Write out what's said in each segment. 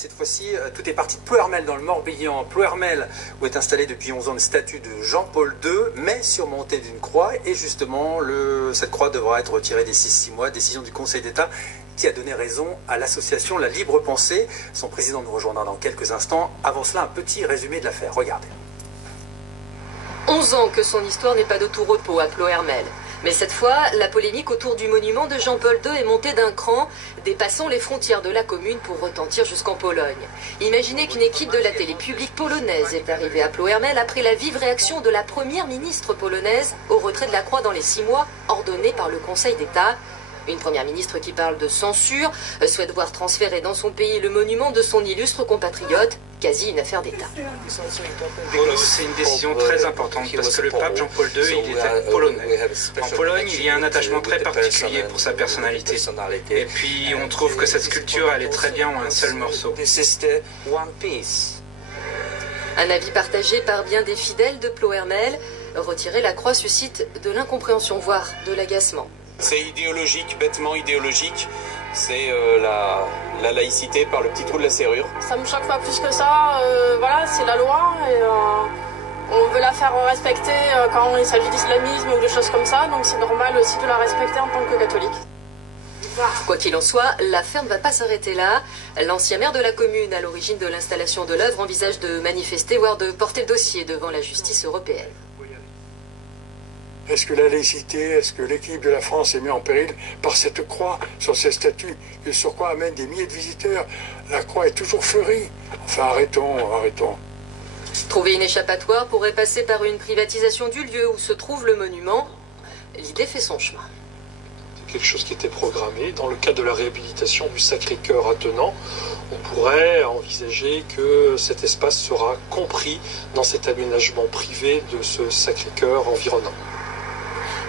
cette fois-ci, tout est parti de Ploërmel dans le Morbihan. Ploërmel, où est installé depuis 11 ans une statue de Jean-Paul II, mais surmontée d'une croix. Et justement, cette croix devra être retirée d'ici 6 mois. Décision du Conseil d'État qui a donné raison à l'association La Libre Pensée. Son président nous rejoindra dans quelques instants. Avant cela, un petit résumé de l'affaire. Regardez. 11 ans que son histoire n'est pas de tout repos à Ploërmel. Mais cette fois, la polémique autour du monument de Jean-Paul II est montée d'un cran, dépassant les frontières de la commune pour retentir jusqu'en Pologne. Imaginez qu'une équipe de la télé publique polonaise est arrivée à Ploërmel après la vive réaction de la première ministre polonaise au retrait de la croix dans les 6 mois, ordonné par le Conseil d'État. Une première ministre qui parle de censure, souhaite voir transférer dans son pays le monument de son illustre compatriote, quasi une affaire d'État. Pour nous, c'est une décision très importante parce que le pape Jean-Paul II, il était polonais. En Pologne, il y a un attachement très particulier pour sa personnalité. Et puis, on trouve que cette sculpture, elle est très bien en un seul morceau. Un avis partagé par bien des fidèles de Ploërmel. Retirer la croix suscite de l'incompréhension, voire de l'agacement. C'est idéologique, bêtement idéologique. C'est la laïcité par le petit trou de la serrure. Ça me choque pas plus que ça. Voilà, c'est la loi et on veut la faire respecter quand il s'agit d'islamisme ou de choses comme ça. Donc c'est normal aussi de la respecter en tant que catholique. Quoi qu'il en soit, l'affaire ne va pas s'arrêter là. L'ancien maire de la commune, à l'origine de l'installation de l'œuvre, envisage de manifester, voire de porter le dossier devant la justice européenne. Est-ce que la laïcité, est-ce que l'équipe de la France est mise en péril par cette croix sur ces statues et sur quoi amène des milliers de visiteurs? La croix est toujours fleurie. Enfin, arrêtons. Trouver une échappatoire pourrait passer par une privatisation du lieu où se trouve le monument. L'idée fait son chemin. C'est quelque chose qui était programmé. Dans le cadre de la réhabilitation du Sacré-Cœur à Tenan, on pourrait envisager que cet espace sera compris dans cet aménagement privé de ce Sacré-Cœur environnant.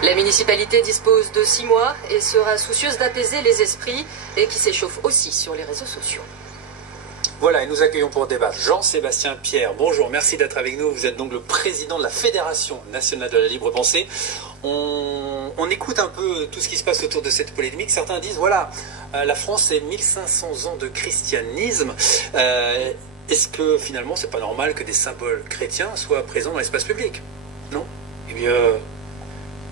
La municipalité dispose de 6 mois et sera soucieuse d'apaiser les esprits et qui s'échauffent aussi sur les réseaux sociaux. Voilà, et nous accueillons pour débattre Jean-Sébastien Pierre. Bonjour, merci d'être avec nous. Vous êtes donc le président de la Fédération nationale de la libre pensée. On écoute un peu tout ce qui se passe autour de cette polémique. Certains disent, voilà, la France est 1500 ans de christianisme. Est-ce que finalement, c'est pas normal que des symboles chrétiens soient présents dans l'espace public? Non? Eh bien,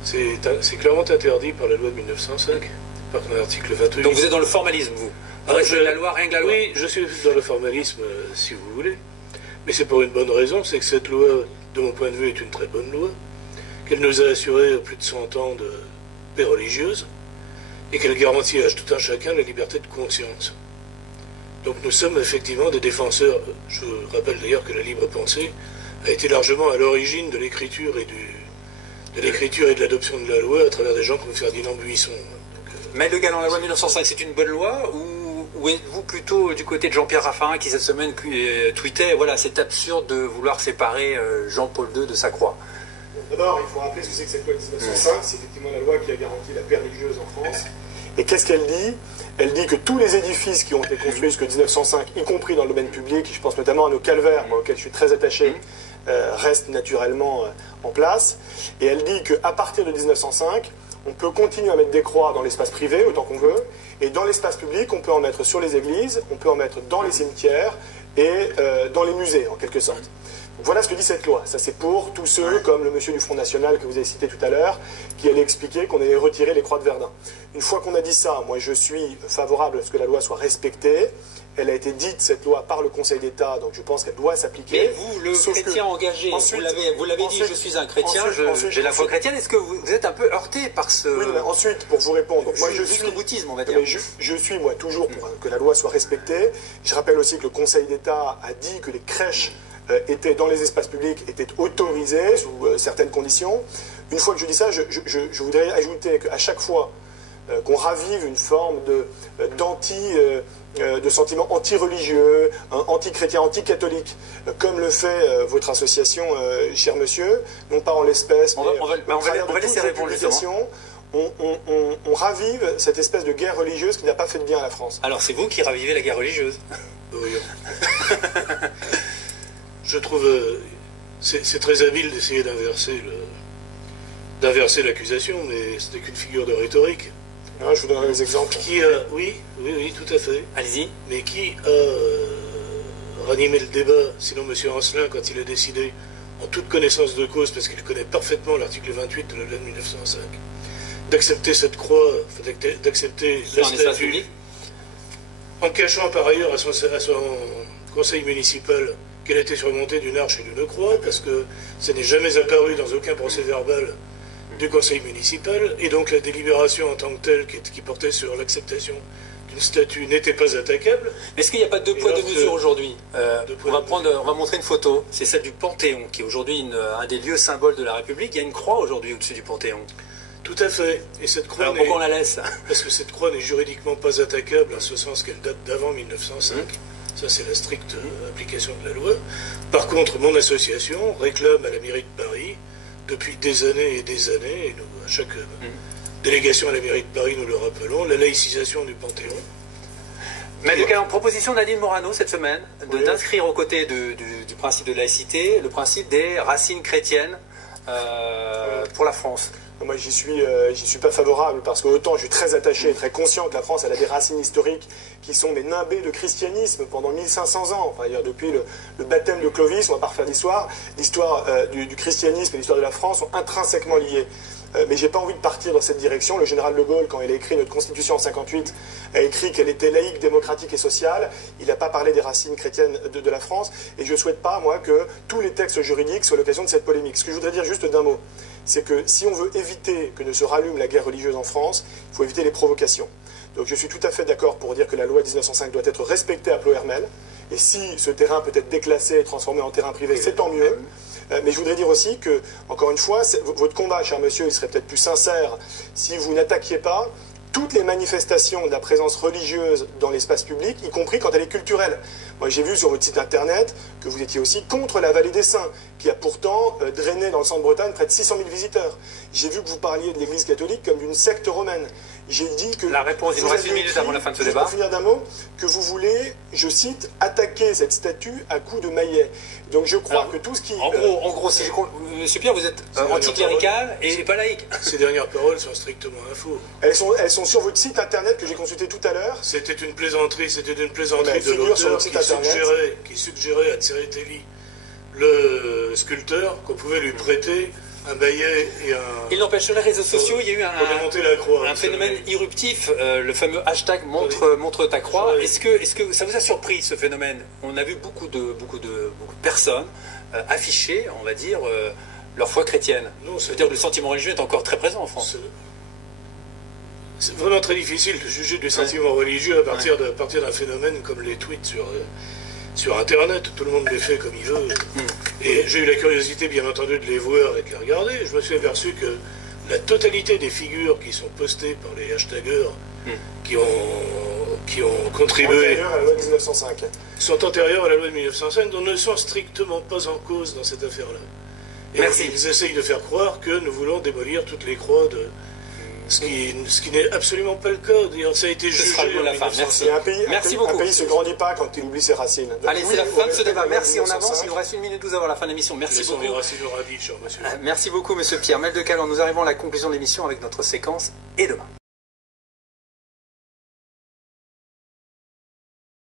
c'est clairement interdit par la loi de 1905, par l'article 28. Donc vous êtes dans le formalisme, vous? La loi, rien que la loi. Oui, je suis dans le formalisme, si vous voulez. Mais c'est pour une bonne raison, c'est que cette loi, de mon point de vue, est une très bonne loi, qu'elle nous a assuré plus de 100 ans de paix religieuse, et qu'elle garantit à tout un chacun la liberté de conscience. Donc nous sommes effectivement des défenseurs. Je rappelle d'ailleurs que la libre pensée a été largement à l'origine de l'écriture et de l'adoption de la loi à travers des gens comme Ferdinand Buisson. Mais le gars dans la loi de 1905, c'est une bonne loi ou êtes-vous plutôt du côté de Jean-Pierre Raffarin qui cette semaine tweetait, voilà, c'est absurde de vouloir séparer Jean-Paul II de sa croix? D'abord, il faut rappeler ce que c'est que cette loi de 1905, c'est effectivement la loi qui a garanti la paix religieuse en France. Et qu'est-ce qu'elle dit? Elle dit que tous les édifices qui ont été construits jusqu'en 1905, y compris dans le domaine public, je pense notamment à nos calvaires, auxquels je suis très attaché, restent naturellement en place. Et elle dit qu'à partir de 1905, on peut continuer à mettre des croix dans l'espace privé autant qu'on veut, et dans l'espace public, on peut en mettre sur les églises, on peut en mettre dans les cimetières et dans les musées, en quelque sorte. Donc voilà ce que dit cette loi. Ça, c'est pour tous ceux, comme le monsieur du Front National que vous avez cité tout à l'heure, qui allait expliquer qu'on allait retirer les croix de Verdun. Une fois qu'on a dit ça, moi je suis favorable à ce que la loi soit respectée. Elle a été dite, cette loi, par le Conseil d'État, donc je pense qu'elle doit s'appliquer. Mais vous, le chrétien engagé, ensuite, vous l'avez dit, je suis un chrétien, j'ai la foi chrétienne. Est-ce que vous êtes un peu heurté par ce... Oui, mais ensuite, pour vous répondre, donc moi je suis... Jusqu'au boutisme, on va dire. Mais je suis, moi, toujours pour que la loi soit respectée. Je rappelle aussi que le Conseil d'État a dit que les crèches étaient dans les espaces publics, étaient autorisées sous certaines conditions. Une fois que je dis ça, je voudrais ajouter qu'à chaque fois qu'on ravive une forme de sentiment anti-religieux, anti-chrétien, anti-catholique, comme le fait votre association, cher monsieur, non pas en l'espèce, mais on va laisser répondre justement. On ravive cette espèce de guerre religieuse qui n'a pas fait de bien à la France. Alors c'est vous qui ravivez la guerre religieuse. Oui. Je trouve c'est très habile d'essayer d'inverser l'accusation, mais ce n'est qu'une figure de rhétorique. Ah, je vous donnerai des exemples. Oui, tout à fait. Allez-y. Mais qui ranimer le débat, sinon M. Ancelin, quand il a décidé, en toute connaissance de cause, parce qu'il connaît parfaitement l'article 28 de la loi de 1905, d'accepter cette croix, d'accepter la statue, en cachant par ailleurs à son conseil municipal qu'elle était surmontée d'une arche et d'une croix, parce que ça n'est jamais apparu dans aucun procès-verbal du conseil municipal, et donc la délibération en tant que telle, qui portait sur l'acceptation d'une statue, n'était pas attaquable. Est-ce qu'il n'y a pas deux poids, deux mesures aujourd'hui? On va montrer une photo, c'est celle du Panthéon, qui est aujourd'hui un des lieux symboles de la République. Il y a une croix aujourd'hui au-dessus du Panthéon. Tout à fait. Et cette croix, alors pourquoi on la laisse? Parce que cette croix n'est juridiquement pas attaquable, en ce sens qu'elle date d'avant 1905. Ça, c'est la stricte application de la loi. Par contre, mon association réclame à la mairie de Paris, depuis des années et des années, et nous, à chaque délégation à la mairie de Paris, nous le rappelons, la laïcisation du Panthéon. Mais en proposition d'Adine Morano cette semaine, d'inscrire aux côtés du principe de laïcité, le principe des racines chrétiennes pour la France. Moi, j'y suis pas favorable, parce que autant je suis très attaché et très conscient que la France, elle a des racines historiques qui sont mais nimbées de christianisme pendant 1500 ans. Enfin, depuis le baptême de Clovis, on va pas refaire l'histoire du christianisme et l'histoire de la France sont intrinsèquement liées. Mais j'ai pas envie de partir dans cette direction. Le général de Gaulle, quand il a écrit notre Constitution en 58, a écrit qu'elle était laïque, démocratique et sociale. Il n'a pas parlé des racines chrétiennes de la France. Et je souhaite pas, moi, que tous les textes juridiques soient l'occasion de cette polémique. Ce que je voudrais dire juste d'un mot, c'est que si on veut éviter que ne se rallume la guerre religieuse en France, il faut éviter les provocations. Donc je suis tout à fait d'accord pour dire que la loi 1905 doit être respectée à Ploërmel. Et si ce terrain peut être déclassé et transformé en terrain privé, c'est tant mieux. Mais je voudrais dire aussi que, encore une fois, votre combat, cher monsieur, il serait peut-être plus sincère si vous n'attaquiez pas toutes les manifestations de la présence religieuse dans l'espace public, y compris quand elle est culturelle. Moi, j'ai vu sur votre site internet que vous étiez aussi contre la Vallée des Saints, qui a pourtant drainé dans le centre-Bretagne près de 600 000 visiteurs. J'ai vu que vous parliez de l'Église catholique comme d'une secte romaine. J'ai dit que... La réponse, il nous reste une minute avant la fin de ce débat. Pour finir d'un mot, que vous voulez, je cite, attaquer cette statue à coups de maillet. Donc je crois que tout ce qui... En gros, si Monsieur Pierre, vous êtes anticlérical et pas laïque. Ces dernières paroles sont strictement faux. Elles sont sur votre site internet que j'ai consulté tout à l'heure. C'était une plaisanterie de l'auteur qui suggérait à Tsereteli, le sculpteur, qu'on pouvait lui prêter un maillet et un... Il n'empêche, sur les réseaux sociaux, il y a eu un phénomène irruptif, le fameux hashtag montre ta croix. Est-ce que ça vous a surpris, ce phénomène? On a vu beaucoup de personnes afficher, on va dire, leur foi chrétienne. C'est-à-dire que le sentiment religieux est encore très présent en France. C'est vraiment très difficile de juger du sentiment religieux à partir d'un phénomène comme les tweets sur Internet. Tout le monde les fait comme il veut. Et j'ai eu la curiosité, bien entendu, de les voir et de les regarder. Je me suis aperçu que la totalité des figures qui sont postées par les hashtaggeurs qui ont contribué à la loi de 1905. Sont antérieures à la loi de 1905, dont ne sont strictement pas en cause dans cette affaire-là. Et ils essayent de faire croire que nous voulons démolir toutes les croix de... Ce qui n'est absolument pas le cas. Ça a été jugé en 1905. Merci beaucoup. Un pays ne se grandit pas quand il oublie ses racines. Donc, allez, c'est la fin de ce débat. Merci, on avance. Il nous reste 1 minute 12 avant la fin de l'émission. Merci beaucoup. Merci beaucoup, monsieur. Merci beaucoup, monsieur Pierre Meldecal. Nous arrivons à la conclusion de l'émission avec notre séquence Et demain.